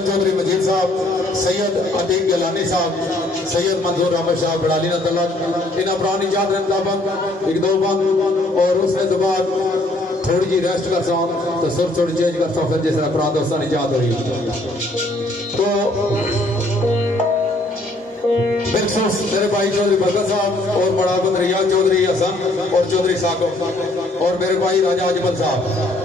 चौधरी मजीद साहब, सैयद अतीक गिलानी साहब, सैयद मंजूर अहमद शाह बड़ाली ना तलक इन पुरानी याद मुताबिक एक दो बंद और उसने तो बाद थोड़ी जी रेस्ट कर तो सुर थोड़ी चेंज कर फिर जिस तरह पुराने दोस्तों की याद हुई तो बिलखसूस मेरे भाई चौधरी बरकत साहब और बड़ा रियाज चौधरी हसन और चौधरी साकिब और मेरे भाई राजा अजमल साहब